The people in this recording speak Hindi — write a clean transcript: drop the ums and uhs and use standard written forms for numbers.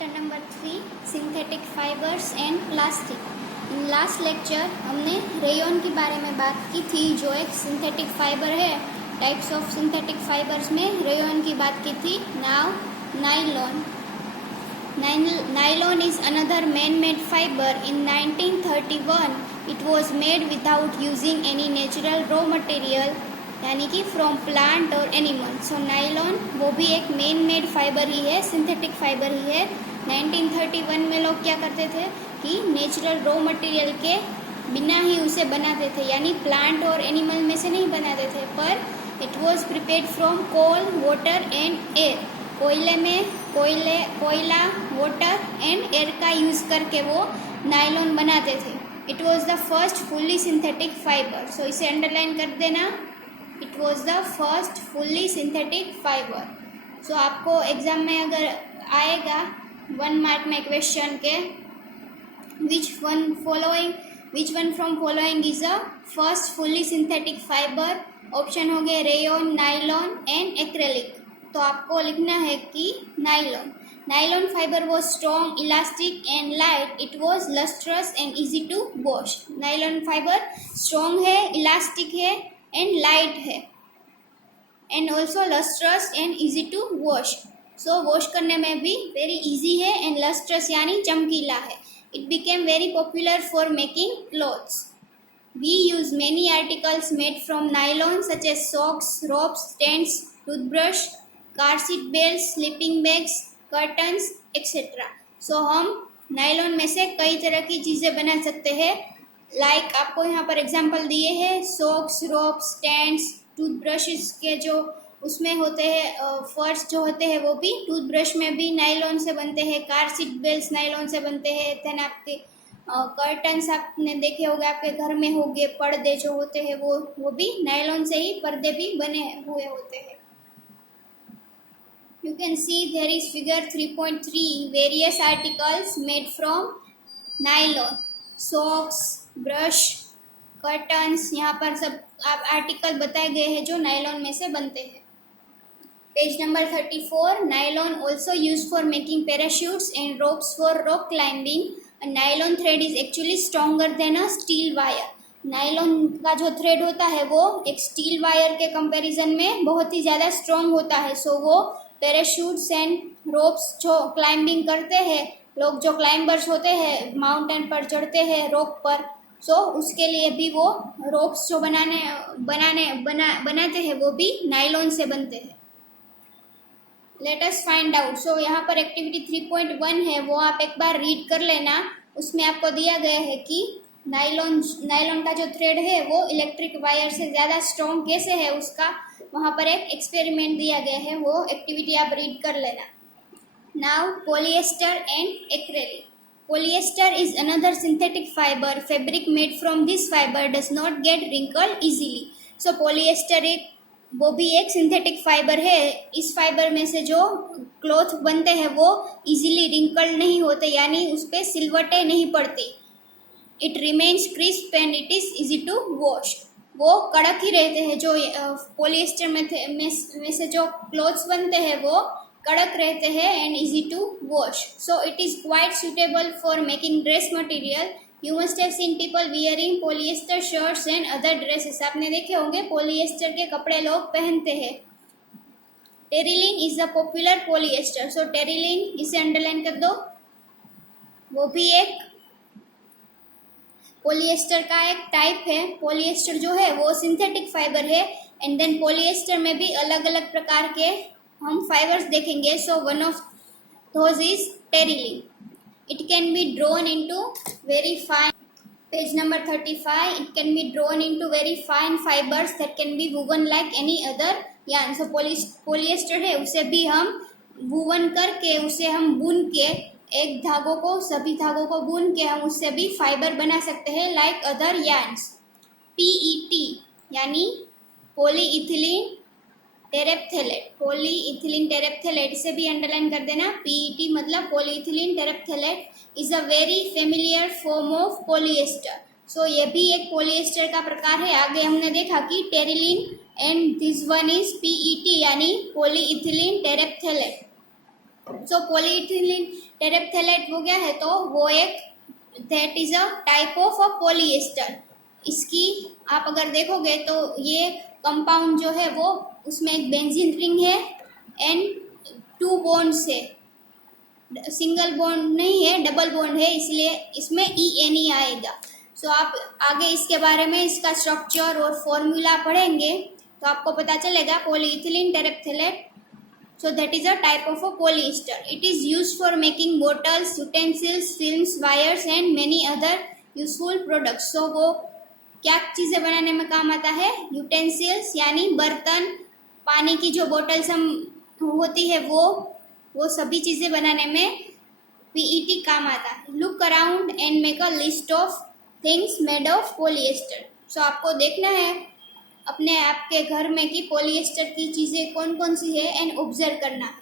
Chapter number 3 synthetic fibres and plastic. In last lecture हमने रेयॉन के बारे में बात की थी, जो एक सिंथेटिक फाइबर है। टाइप्स ऑफ सिंथेटिक फाइबर्स में रेयॉन की बात की थी। Now nylon. Nylon is another man-made fibre. In 1931 it was made without using any natural raw material, यानी कि फ्रॉम प्लांट और एनिमल। सो नाइलॉन वो भी एक मेन मेड फाइबर ही है, सिंथेटिक फाइबर ही है। 1931 में लोग क्या करते थे कि नेचुरल रॉ मटेरियल के बिना ही उसे बनाते थे, यानी प्लांट और एनिमल में से नहीं बनाते थे, पर it was prepared from coal, water and air. कोयला, वाटर एंड एयर का यूज़ करके वो नाइलॉन बनाते थे। It was the first fully synthetic fibre. So इसे अंडरलाइन कर देना, it was the first fully synthetic fibre. So आपको एग्जाम में अगर आएगा 1 मार्क में क्वेश्चन के which one from following is a first fully synthetic fibre, option हो गए रेयॉन, नाइलॉन एंड एक्रेलिक। तो आपको लिखना है कि nylon fibre was strong, elastic and light. It was lustrous and easy to wash. Nylon fibre strong है, इलास्टिक है एंड लाइट है, and also lustrous and easy to wash. So wash करने में भी वेरी इजी है, एंड लस्ट्रस यानी चमकीला है। It became very popular for making clothes. We use many articles made from nylon such as socks, ropes, tents, toothbrush, car seat belt, sleeping bags, curtains etcetera. So हम नाइलॉन में से कई तरह की चीज़ें बना सकते हैं। लाइक आपको यहाँ पर एग्जांपल दिए हैं, सॉक्स, रोप्स, टेंट्स, टूथब्रशेस के जो उसमें होते हैं, फर्श जो होते हैं वो भी टूथब्रश में भी नाइलॉन से बनते हैं। कार सीट बेल्ट नाइलॉन से बनते हैं। देन आपके कर्टन्स आपने देखे होंगे, आपके घर में होंगे, पर्दे जो होते हैं वो भी नाइलॉन से ही पर्दे भी बने हुए होते हैं। You can see there is figure 3.3 various articles made from nylon, socks, brush, curtains, यहाँ पर सब आर्टिकल बताए गए हैं जो नाइलॉन में से बनते हैं। Page number 34। Nylon also use for making parachutes and ropes for rock climbing. Nylon thread is actually stronger than a steel wire. Nylon का जो थ्रेड होता है वो एक स्टील वायर के कंपैरिजन में बहुत ही ज़्यादा स्ट्रॉन्ग होता है। सो वो पैराशूट्स एंड रोप्स जो क्लाइंबिंग करते हैं, लोग जो क्लाइंबर्स होते हैं, माउंटेन पर चढ़ते हैं रॉक पर, सो उसके लिए भी वो रोप्स जो बनाते हैं वो भी नाइलॉन से बनते हैं। Let us find out. So यहाँ पर एक्टिविटी 3.1 है, वो आप एक बार रीड कर लेना। उसमें आपको दिया गया है कि नाइलॉन का जो थ्रेड है वो इलेक्ट्रिक वायर से ज़्यादा स्ट्रॉन्ग कैसे है, उसका वहाँ पर एक एक्सपेरिमेंट दिया गया है, वो एक्टिविटी आप रीड कर लेना। Now polyester and acrylic. Polyester is another synthetic fiber. Fabric made from this fiber does not get wrinkled easily. So polyester वो भी एक सिंथेटिक फाइबर है। इस फाइबर में से जो क्लॉथ बनते हैं वो इजीली रिंकल्ड नहीं होते, यानी उस पर सिलवटें नहीं पड़ती। It remains crisp and it is easy to wash. वो कड़क ही रहते हैं। जो पॉलिएस्टर में से जो क्लॉथ्स बनते हैं वो कड़क रहते हैं and easy to wash. So it is quite suitable for making dress material. You must have seen people wearing polyester shirts and other dresses. आपने देखे होंगे पॉलिएस्टर के कपड़े लोग पहनते हैं। Terylene is a popular polyester. So terylene, इसे अंडरलाइन कर दो, वो भी एक पॉलिएस्टर का एक टाइप है। पॉलिएस्टर जो है वो सिंथेटिक फाइबर है, एंड देन पॉलिएस्टर में भी अलग अलग प्रकार के हम फाइबर्स देखेंगे। So one of those is terylene. It can be drawn into very fine, page number 35, it can be drawn into very fine fibres that can be woven like any other yarn. So polyester है, उसे भी हम वूवन करके, उसे हम बुन के, एक धागों को, सभी धागों को बुन के हम उससे भी फाइबर बना सकते हैं लाइक अदर यार्न्स। पीईटी यानी पॉलीइथिलीन टेरेप्थेलेट, पॉलीइथिलीन टेरेप्थेलेट, इसे भी अंडरलाइन कर देना। पीईटी मतलब polyethylene terephthalate is a very familiar form of polyester. So ये भी एक पॉलिएस्टर का प्रकार है। आगे हमने देखा कि terylene and this one is PET यानी पॉलीइथिलीन टेरेप्थेलेट। सो पॉलीइथिलीन टेरेप्थेलेट हो गया है, तो वो एक that is a type of a polyester. इसकी आप अगर देखोगे तो ये कंपाउंड जो है वो उसमें एक बेंजीन रिंग है एंड 2 बॉन्ड्स है, सिंगल बॉन्ड नहीं है, डबल बॉन्ड है, इसलिए इसमें ई आएगा। सो आप आगे इसके बारे में इसका स्ट्रक्चर और फॉर्मूला पढ़ेंगे तो आपको पता चलेगा। Polyethylene terephthalate, so that is a type of a polyester. It is used for making bottles, utensils, films, wires and many other useful products. So वो क्या चीज़ें बनाने में काम आता है? यूटेंसिल्स यानी बर्तन, पानी की जो बोटल्स हम होती है वो सभी चीज़ें बनाने में पीईटी काम आता है। Look around and make a list of things made of polyester. So आपको देखना है अपने आपके घर में कि पॉलीएस्टर की चीज़ें कौन कौन सी है एंड ऑब्जर्व करना है।